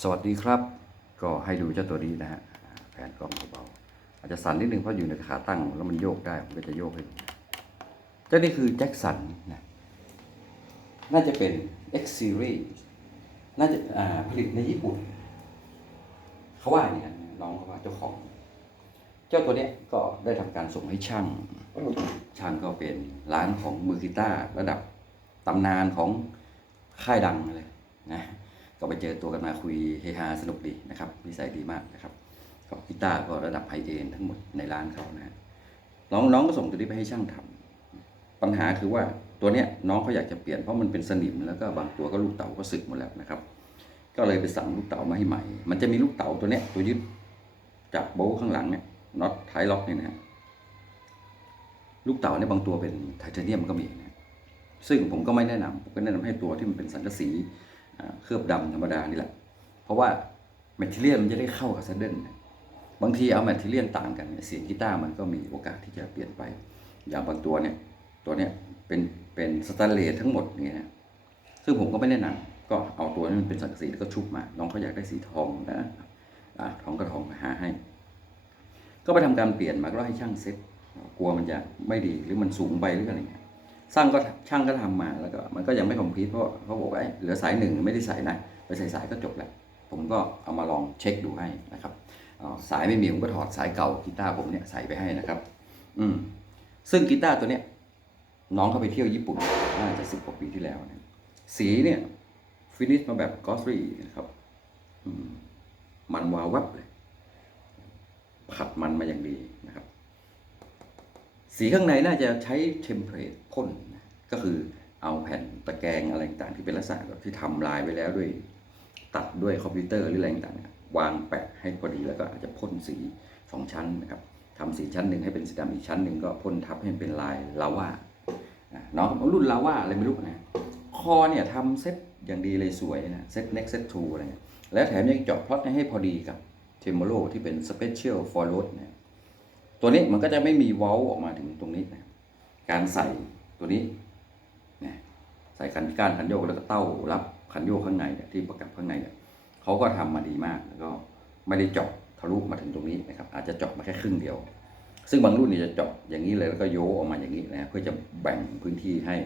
สวัสดีครับ ก็ให้ดูเจ้าตัวนี้นะฮะแผนกล้องเบาๆอาจจะสั่นนิดนึงเพราะอยู่ในขาตั้ง แล้วมันโยกได้ผมก็จะโยกให้ดูเจ้านี่คือแจ็คสันนะน่าจะเป็น X Series น่าจะาผลิตในญี่ปุ่น เขาว่าอย่างนี้นะน้องเขาว่าเจ้าของ เจ้าตัวเนี้ยก็ได้ทำการส่งให้ช่าง ช่างก็เป็นร้านของมือกีตาร์ระดับตำนานของค่ายดังเลยนะ ก็ไปเจอตัวกันมาคุยเฮฮาสนุกดีนะครับนิสัยดีมากนะครับกับกีตาร์ก็ระดับไฮเอนทั้งหมดในร้านเขานะฮะน้องน้องก็ส่งตัวนี้ไปให้ช่างทำปัญหาคือว่าตัวเนี้ยน้องเขาอยากจะเปลี่ยนเพราะมันเป็นสนิมแล้วก็บางตัวก็ลูกเต๋าก็สึกหมดแล้วนะครับ ก็เลยไปสั่งลูกเต๋ามาให้ใหม่ มันจะมีลูกเต๋าตัวเนี้ยตัวยึดจับโบข้างหลังเนี่ยน็อตท้ายล็อกเนี่ยนะฮะลูกเต๋าเนี่ยบางตัวเป็นไทเทเนียมก็มีนะซึ่งผมก็ไม่แนะนำผมก็แนะนำให้ตัวที่มันเป็นสังกะสี เคลือบดำธรรมดานี่แหละ เพราะว่าแมทเทียลมันจะได้เข้ากับซัดเดิลบางทีเอาแมทเทียลต่างกันเสียงกีตาร์มันก็มีโอกาสที่จะเปลี่ยนไป อย่างบางตัวเนี่ยตัวเนี้ยเป็นเป็นสแตนเลสทั้งหมดอย่างเงี้ยนะซึ่งผมก็ไม่แนะนำก็เอาตัวที่มันเป็นสังกะสีแล้วก็ชุบมา น้องเขาอยากได้สีทองนะอ่าทองก็ทองหาให้ ก็ไปทำการเปลี่ยนมาก็ให้ช่างเซ็ตกลัวมันจะไม่ดีหรือมันสูงไปหรืออะไรเงี้ย สร้างก็ช่างก็ทำมาแล้วก็มันก็ยังไม่คอมพลีทเพราะเขาบอกว่าเอ้เหลือสายหนึ่งไม่ได้ใส่นะไปใส่สายก็จบแล้วผมก็เอามาลองเช็คดูให้นะครับสายไม่มีผมก็ถอดสายเก่ากีตาร์ผมเนี่ยใส่ไปให้นะครับ อืมซึ่งกีตาร์ตัวเนี้ยน้องเขาไปเที่ยวญี่ปุ่นน่าจะสิบกว่าปีที่แล้วนะสีเนี่ยฟินิชมาแบบกอสรีนะครับอืมมันวาววับเลย ขัดมันมาอย่างดีนะครับ สีข้างในน่าจะใช้เทมเพลตพ่นก็คือเอาแผ่นตะแกรงอะไรต่างที่เป็นลักษณะแบบที่ทำลายไว้แล้วด้วย ตัดด้วยคอมพิวเตอร์หรืออะไรต่างวางแปะให้พอดีแล้วก็อาจจะพ่นสีสองชั้นนะครับทำสีชั้นหนึ่งให้เป็นสีดำอีกชั้นหนึ่งก็พ่นทับให้เป็นลายลาว่าอะน้องรุ่นลาว่าอะไรไม่รู้นะคอเนี่ยทำเซ็ตอย่างดีเลยสวยนะเซ็ตเน็กเซ็ตทูอะไรเงี้ยแล้วแถมยังเจาะพลอตให้พอดีกับเทมโมโลที่เป็นสเปเชียลฟอร์โรดเนี่ย ตัวนี้มันก็จะไม่มีเว้าออกมาถึงตรงนี้นะการใส่ตัวนี้นะใส่คันก้านคันโยกแล้วก็เต้ารับคันโยกข้างในเนี่ยที่ประกับข้างในเนี่ยเขาก็ทำมาดีมากแล้วก็ไม่ได้เจาะทะลุมาถึงตรงนี้นะครับ อาจจะเจาะมาแค่ครึ่งเดียว ซึ่งบางรุ่นเนี่ยจะเจาะอย่างนี้เลยแล้วก็โยกออกมาอย่างนี้นะเพื่อจะแบ่งพื้นที่ให้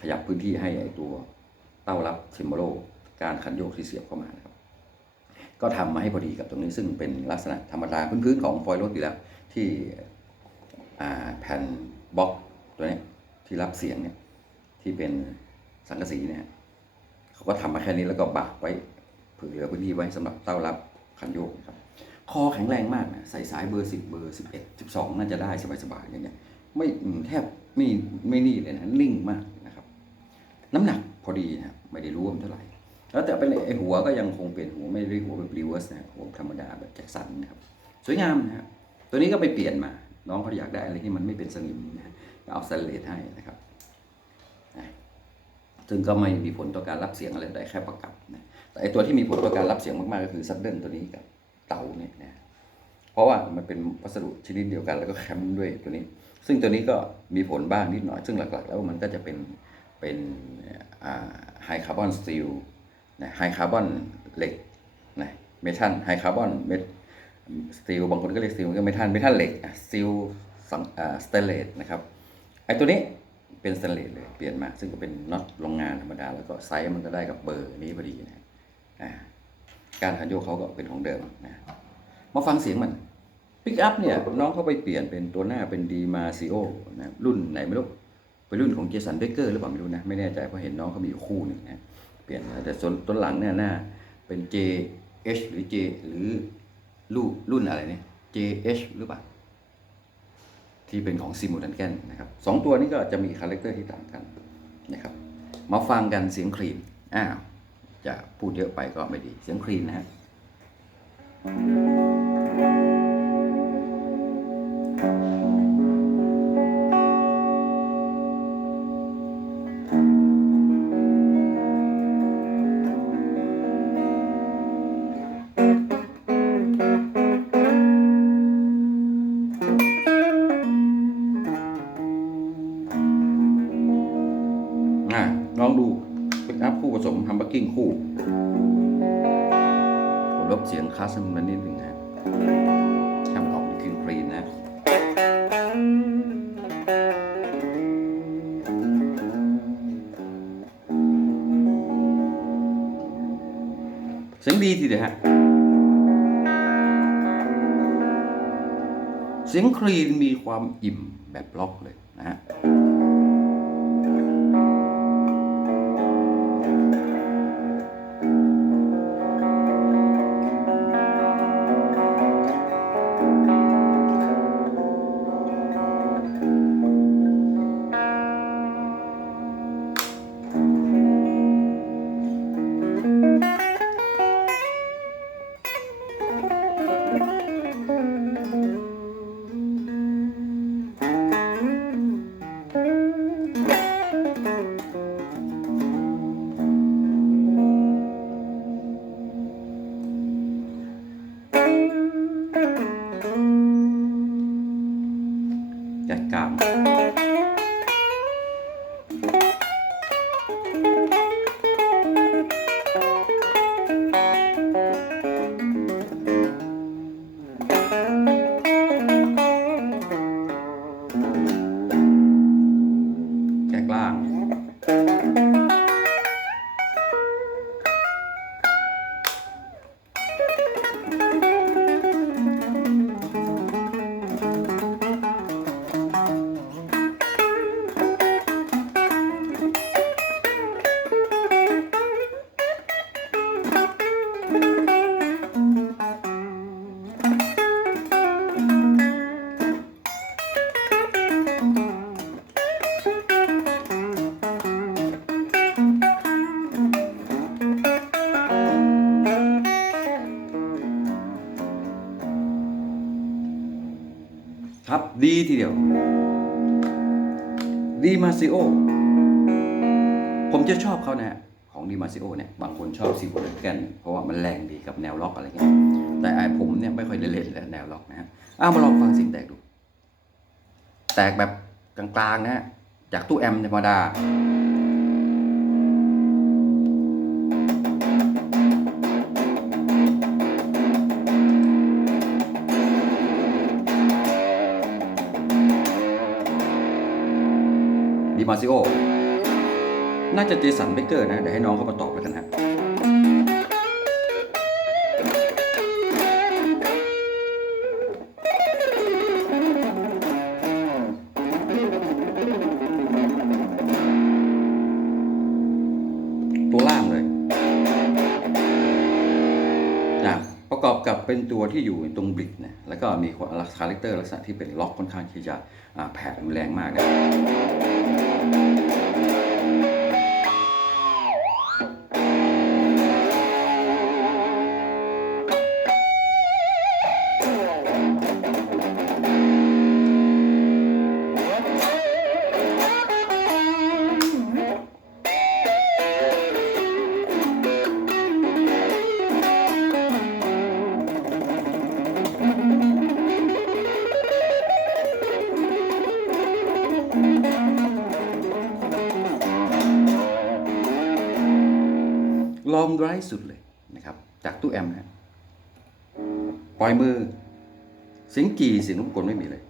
ขยับพื้นที่ให้ไอตัวเต้ารับเทมโบโลการคันโยกที่เสียบเข้ามานะครับ ก็ทำมาให้พอดีกับตรงนี้ซึ่งเป็นลักษณะธรรมดาพื้นๆของฟอยล์รถอยู่แล้ว ที่แผ่นบล็อกตัวนี้ที่รับเสียงเนี่ยที่เป็นสังกะสีเนี่ยเขาก็ทำมาแค่นี้แล้วก็บากไว้เผื่อเหลือพื้นที่ไว้สำหรับเต้ารับคันโยกครับคอแข็งแรงมากนะใส่สายเบอร์สิบเบอร์สิบเอ็ดสิบสองน่าจะได้สบายๆอย่างเงี้ยไม่แทบไม่ไม่นี่เลยนะนิ่งมากนะครับ น้ำหนักพอดีนะไม่ได้รู้ว่ามันเท่าไหร่ แล้วแต่เป็นไอหัวก็ยังคงเป็นหัวไม่ได้หัวแบบรีเวิร์สนะหัวธรรมดาแบบแจ็คสันนะครับสวยงามนะครับ ตัวนี้ก็ไปเปลี่ยนมา น้องเขาอยากได้อะไรที่มันไม่เป็นสนิมนะก็เอาสแตนเลสให้นะครับซึ่งก็ไม่มีผลต่อการรับเสียงอะไรได้แค่ประกับนะแต่ไอตัวที่มีผลต่อการรับเสียงมากๆก็คือซัดเดิลตัวนี้กับเตาเนี่ยนะเพราะว่ามันเป็นวัสดุชนิดเดียวกันแล้วก็แคมด้วยตัวนี้ ซึ่งตัวนี้ก็มีผลบ้างนิดหน่อย ซึ่งหลักๆ แล้วมันก็จะเป็นเป็นไฮคาร์บอนสตีลไฮคาร์บอนเหล็กนะเมทัลไฮคาร์บอนเมท สตีลบางคนก็เรียกสตีลก็ไม่ทันไม่ทันเหล็กสตีลสังสเตเลสนะครับไอ้ตัวนี้เป็นสเตเลสเลยเปลี่ยนมา ซึ่งก็เป็นน็อตโรงงานธรรมดา แล้วก็ไซส์มันก็ได้กับเบอร์นี้พอดีนะอ่าการขันโยกเขาก็เป็นของเดิมนะมาฟังเสียงมันปิกอัพเนี่ยน้องเขาไปเปลี่ยนเป็นตัวหน้าเป็นดีมาซิโอนะรุ่นไหนไม่รู้เป็นรุ่นของเจสันเบเกอร์หรือเปล่าไม่รู้นะ ไม่แน่ใจเพราะเห็นน้องเขามีอยู่คู่หนึ่งนะเปลี่ยนแต่ส่วนต้นหลังเนี่ยหน้าเป็น JH หรือ J หรือ รุ่นรุ่นอะไรเนี่ย JH หรือเปล่า ที่เป็นของซิมูดันแกนนะครับสองตัวนี้ก็จะมีคาแรคเตอร์ที่ต่างกันนะครับ มาฟังกันเสียงคลีนอ้าวจะพูดเยอะไปก็ไม่ดี เสียงคลีนนะฮะ สียงดีทีเดียวฮะ เสียงครีนมีความอิ่มแบบล็อกเลยนะฮะ ครับ ดีทีเดียว ดีมาซิโอ ผมจะชอบเขานะ ของดีมาซิโอเนี่ย บางคนชอบซีโบเลกัน เพราะว่ามันแรงดีกับแนวล็อกอะไรเงี้ย แต่ไอผมเนี่ยไม่ค่อยเล่นแนวล็อกนะฮะอ้าวมาลองฟังเสียงแตกดู แตกแบบกลางๆนะฮะ จากตู้แอมป์ธรรมดา มาซิโอ น่าจะเจสันเบเกอร์นะ เดี๋ยวให้น้องเขามาตอบแล้วกัน กับเป็นตัวที่อยู่ตรงบลิดนะแล้วก็มีคาแรคเตอร์ลักษณะที่เป็นล็อกค่อนข้างที่จะแผ่รุนแรงมากนะ ตรงไรสุดเลยนะครับ จากตู้แอมป์นะฮะปล่อยมือเสียงกีเสียงรบกวนไม่มีเลย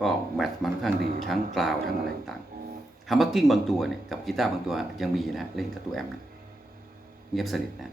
ก็แมทมันค่อนข้างดีทั้งกราวทั้งอะไรต่างๆฮัมบักกิ้งบางตัวเนี่ยกับกีตาร์บางตัวยังมีนะ เล่นกับตู้แอมป์เงียบสนิทนะ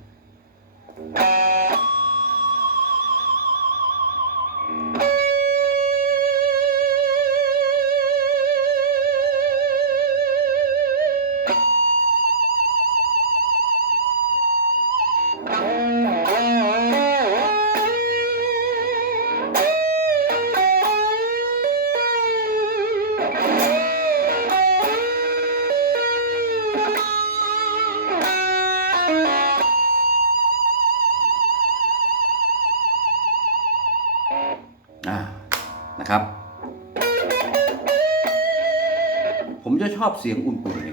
อบเสียงอุ่นๆอย่าง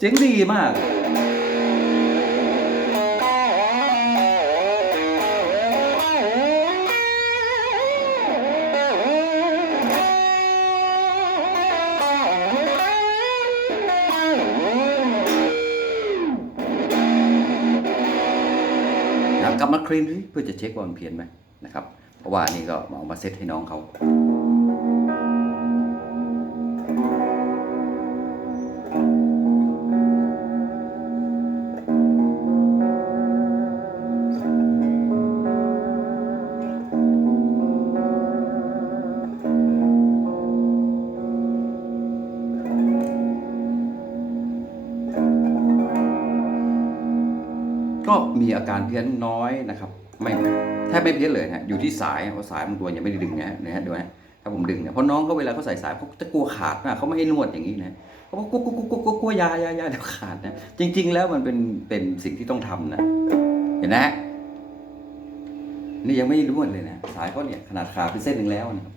เสียงดีมากนะกลับมาคลีนเพื่อจะเช็คว่ามันเพี้ยนไหมนะครับ เพราะว่านี่ก็เอามาเซตให้น้องเขา เพี้ยนน้อยนะครับ ไม่แทบไม่เพี้ยนเลยนะอยู่ที่สายเพราะสายบางตัวยังไม่ได้ดึงนะนะฮะดูนะถ้าผมดึงเนี่ยเพราะน้องเขาเวลาเขาใส่สายเขาจะกลัวขาดมากเขาไม่ให้นวดอย่างนี้นะเขาบอกกลัวกลัวกลัวกลัวกลัวกลัวยายายาเดี๋ยวขาดนะจริง ๆ แล้วมันเป็นเป็นสิ่งที่ต้องทำนะ เห็นนะนี่ยังไม่นวดเลยนะสายเขาเนี่ยขนาดขาดเป็นเส้นหนึ่งแล้วนะครับ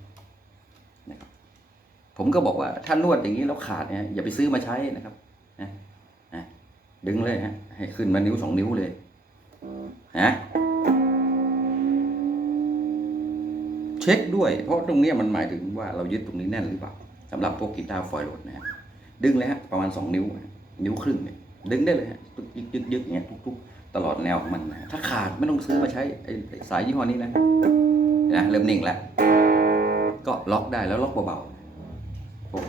ผมก็บอกว่าถ้านวดอย่างนี้แล้วขาดเนี่ยอย่าไปซื้อมาใช้นะครับนะดึงเลยฮะให้ขึ้นมานิ้วสองนิ้วเลย นะเช็คด้วย เพราะตรงนี้มันหมายถึงว่าเรายึดตรงนี้แน่นหรือเปล่าสำหรับพวกกีตาร์ฟอยล์โหลดนะฮะดึงเลยฮะประมาณสองนิ้ว นิ้วครึ่งเนี่ยดึงได้เลยฮะยึกยึกยึกอย่างเงี้ยทุกๆ ตลอดแนวของมันนะถ้าขาดไม่ต้องซื้อมาใช้ไอ้สายยี่ห้อนี้นะนะเริ่มนิ่งแล้ว ก็ล็อกได้แล้วล็อกเบาๆพวก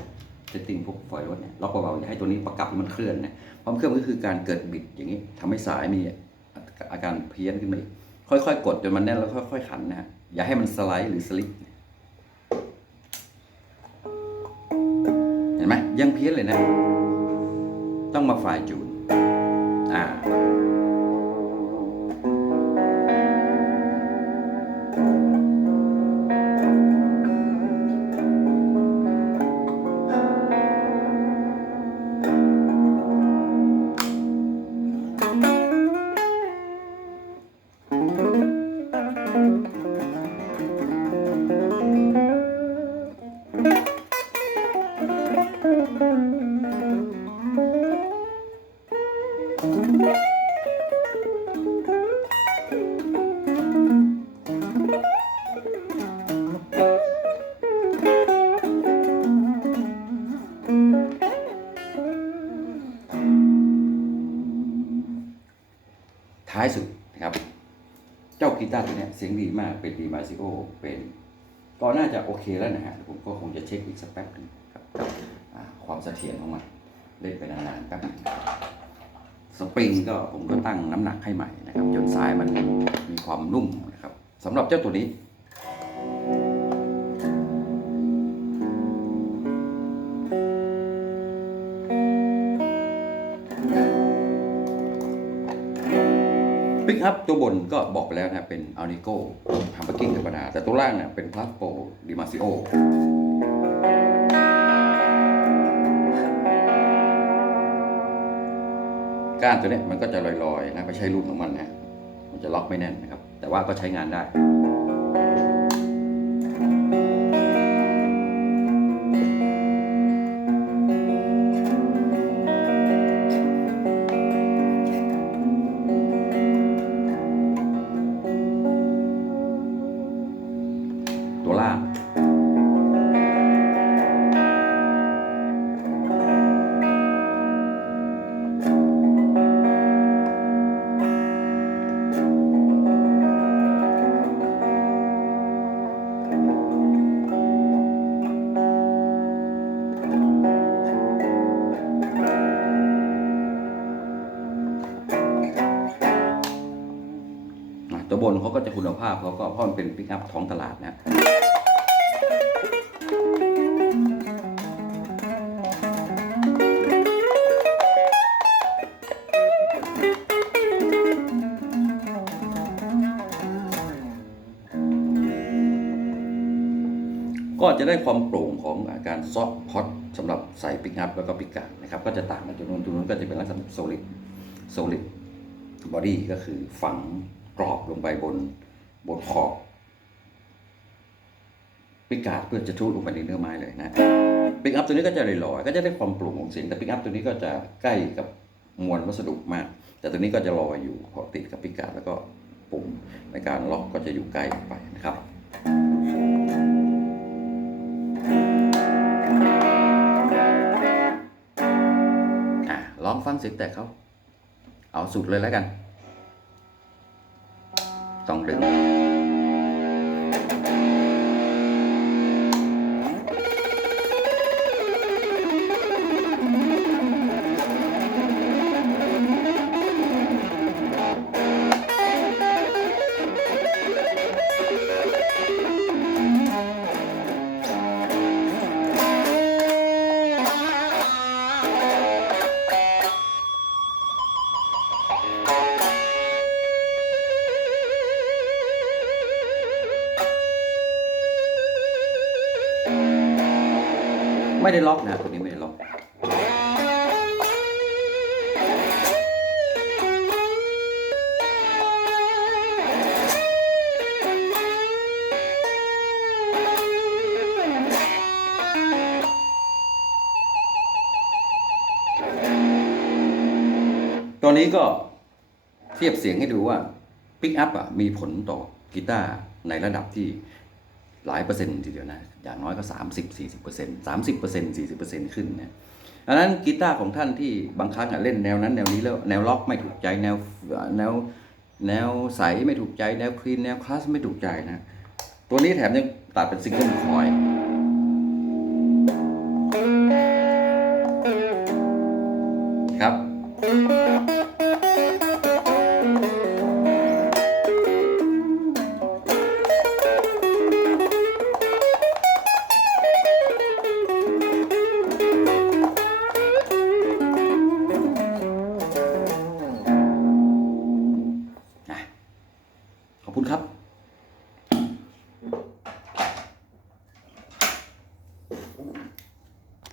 เซตติ้งพวกฟอยล์รถเนี่ยล็อกเบาๆอย่าให้ตัวนี้ประกับมันเคลื่อนนะความเคลื่อนก็คือการเกิดบิดอย่างนี้ทำให้สายมี อาการเพี้ยนขึ้นมาอีกค่อยๆ กดจนมันแน่นแล้วค่อยๆขันนะฮะอย่าให้มันสไลด์หรือสลิปเห็นไหมยังเพี้ยนเลยนะ ต้องมาฝ่ายจูนอ่าายสุดนะครับ เจ้ากีตาร์ตัวนี้เสียงดีมากเป็นดีมาซิโอเป็นก็น่าจะโอเคแล้วนะฮะผมก็คงจะเช็คอีกสักแป๊บหนึงครับกับความเสถียรของมันเล่นไปนานๆแป๊บนึงสปริงก็ผมก็ตั้งน้ำหนักให้ใหม่นะครับ จนสายมันมีความนุ่มนะครับสำหรับเจ้าตัวนี้ ปิกอัพตัวบนก็บอกไปแล้วนะเป็นอัลนิโก้ฮัมเบอร์กิ้งธรรมดา แต่ตัวล่างเนี่ยเป็นพลัสโปดิมาซิโอก้านตัวนี้มันก็จะลอยๆนะไม่ใช่รุ่นของมันนะ มันจะล็อกไม่แน่นนะครับ แต่ว่าก็ใช้งานได้ เขาก็เพราะมันเป็นปิกอัพท้องตลาดนะก็จะได้ความโปร่งของอาการซอฟพอตสำหรับใส่ปิกอัพแล้วก็ปิกานะครับ ก็จะต่างกันตัวนู้นตัวนู้นก็จะเป็นลักษณะโซลิดโซลิดบอดี้ก็คือฝังกรอบลงไปบน บนขอบปิกาดเพื่อจะทุลงไปในเนื้อไม้เลยนะปิกอัพตัวนี้ก็จะลอยๆก็จะได้ความโปร่งของเสียงแต่ปิกอัพตัวนี้ก็จะใกล้กับมวลวัสดุมาก แต่ตัวนี้ก็จะลอยอยู่พอติดกับปิกาดแล้วก็ปุ่มในการล็อกก็จะอยู่ใกล้ออกไปนะครับอะลองฟังเสียงแตกเขา เอาสุดเลยแล้วกัน ต้องดึง ไม่ได้ล็อกนะตัวนี้ไม่ได้ล็อกตัวนี้ก็เทียบเสียงให้ดูว่าปิกอัพอะมีผลต่อกีตาร์ในระดับที่ หลายเปอร์เซ็นต์ทีเดียวนะ อย่างน้อยก็ 30 40เปอร์เซ็นต์30เปอร์เซ็นต์40เปอร์เซ็นต์ขึ้นนะดังนั้นกีตาร์ของท่านที่บางครั้งอะเล่นแนวนั้นแนวนี้แล้วแนวล็อกไม่ถูกใจแนวแนวแนวใสไม่ถูกใจแนวคลีนแนวคลาสไม่ถูกใจนะ ตัวนี้แถมยังตัดเป็นซิงเกิลคอยครับ